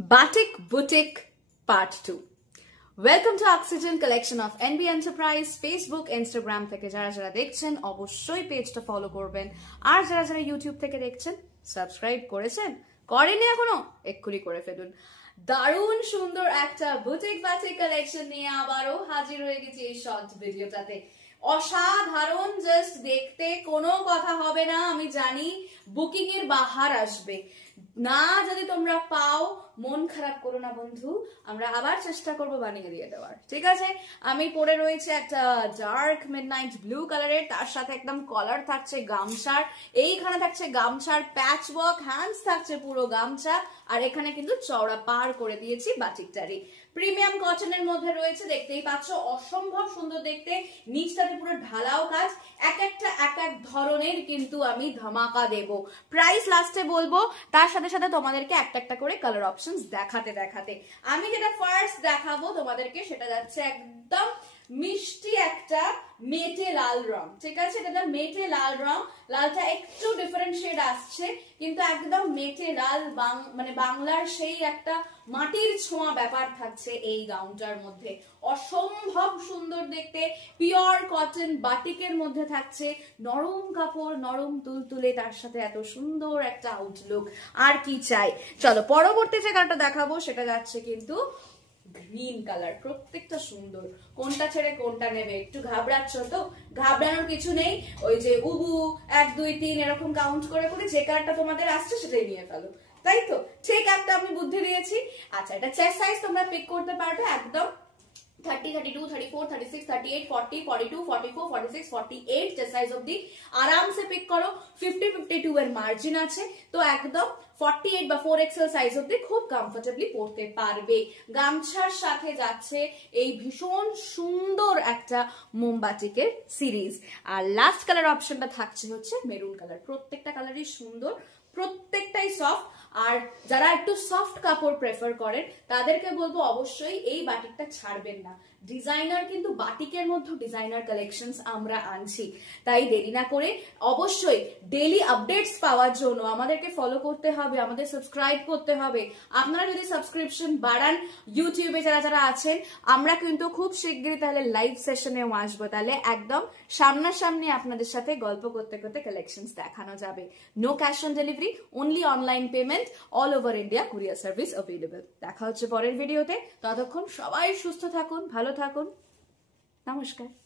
Batik Boutique Part 2. Welcome to Oxygen collection of NB Enterprise Facebook Instagram থেকে যারা যারা দেখছেন অবশ্যই পেজটা ফলো করবেন আর যারা যারা ইউটিউব থেকে দেখছেন সাবস্ক্রাইব করেছেন করেননি এখনো এক্ষুনি করে ফেলুন দারুণ সুন্দর একটা বুটিক বাটিক কালেকশন নিয়ে আবারও হাজির হয়ে গেছি এই শর্ট ভিডিওটাতে অসাধারণ জাস্ট দেখতে কোনো কথা হবে না আমি জানি বুকিং এর বাহার আসবে না যদি তোমরা পাও মন খারাপ করো না বন্ধু আমরা আবার চেষ্টা করব বানিয়ে দিয়ে দেওয়ার ঠিক আছে আমি পরে রয়েছে একটা ডার্ক মিডনাইট ব্লু কালারের তার সাথে একদম কলার থাকছে গামছার এইখানে থাকছে গামছার প্যাচ ওয়ার্ক হ্যান্ডস থাকছে পুরো গামছা আর এখানে কিন্তু চওড়া পার করে দিয়েছি বাটিকটারি প্রিমিয়াম কটনের মধ্যে রয়েছে দেখতেই পাচ্ছ অসম্ভব সুন্দর দেখতে নিচটাতে পুরো ঢালাও কাজ এক এক ধরনের কিন্তু আমি ধামাকা দেব প্রাইস লাস্টে বলবো তার সাথে সাথে তোমাদেরকে একটা করে কালার অপশনস দেখাতে আমি যেটা ফার্স্ট দেখাবো তোমাদেরকে সেটা যাচ্ছে একদম মিষ্টি একটা মেটে লাল রং ঠিক আছে এটা মেটে লাল রং লালটা একটু ডিফারেন্ট শেড আসছে কিন্তু একদম মেটে লাল মানে বাংলার সেই একটা মাটির ছোঁয়া ব্যাপার থাকছে এই গাউনটার মধ্যে অসম্ভব সুন্দর দেখতে পিওর কটন বাটিকের মধ্যে থাকছে নরম কাপড় নরম তুলতুলে তার সাথে এত সুন্দর একটা আউটলুক আর কি চাই চলো পরবর্তী যে কালারটা দেখাবো সেটা যাচ্ছে কিন্তু গ্রিন কালার প্রত্যেকটা সুন্দর কোনটা ছেড়ে কোনটা নেবে একটু ঘাবড়াচ্ছ তো ঘাবড়ানোর কিছু নেই ওই যে উবু 1 2 3 এরকম কাউন্ট করে করে যে কালারটা তোমাদের আসছে সেটাই নিয়ে ফেলো তাই তো ঠিক একটা আমি বুদ্ধি দিয়েছি আচ্ছা এটা চেস্ট সাইজ তোমরা পিক করতে পারবে একদম 30 32 34 36 38 40 42 44 46 48 চেস্ট সাইজ অবধি আরামসে পিক করো 50 52 এর মার্জিন আছে তো একদম 48 বা 4XL সাইজ অবধি খুব কমফোর্টেবলি পরতে পারবে গামছার সাথে যাচ্ছে এই ভীষণ সুন্দর একটা মোমবাতিকের সিরিজ আর লাস্ট কালার অপশনটা থাকছে হচ্ছে মেরুন কালার প্রত্যেকটা কালারই সুন্দর প্রত্যেকটাই সফট আর যারা একটু সফট কাপড় প্রেফার করেন তাদেরকে বলবো অবশ্যই এই বাটিকটা ছাড়বেন না ডিজাইনার কিন্তু বাটিকের মধ্যে ডিজাইনার কালেকশনস আমরা আনছি তাই দেরি না করে অবশ্যই ডেইলি আপডেটস পাওয়ার জন্য আমাদেরকে ফলো করতে হবে আমাদের সাবস্ক্রাইব করতে হবে আপনারা যদি সাবস্ক্রিপশন বাড়ান ইউটিউবে যারা যারা আছেন আমরা কিন্তু খুব শীঘ্রই তাহলে লাইভ সেশনেও আসবো তাহলে একদম সামনাসামনি আপনাদের সাথে গল্প করতে করতে কালেকশনস দেখানো যাবে no cash on delivery only online payment all over India courier service available দেখা হচ্ছে পরের ভিডিওতে ততক্ষণ সবাই সুস্থ থাকুন ভালো থাকুন নমস্কার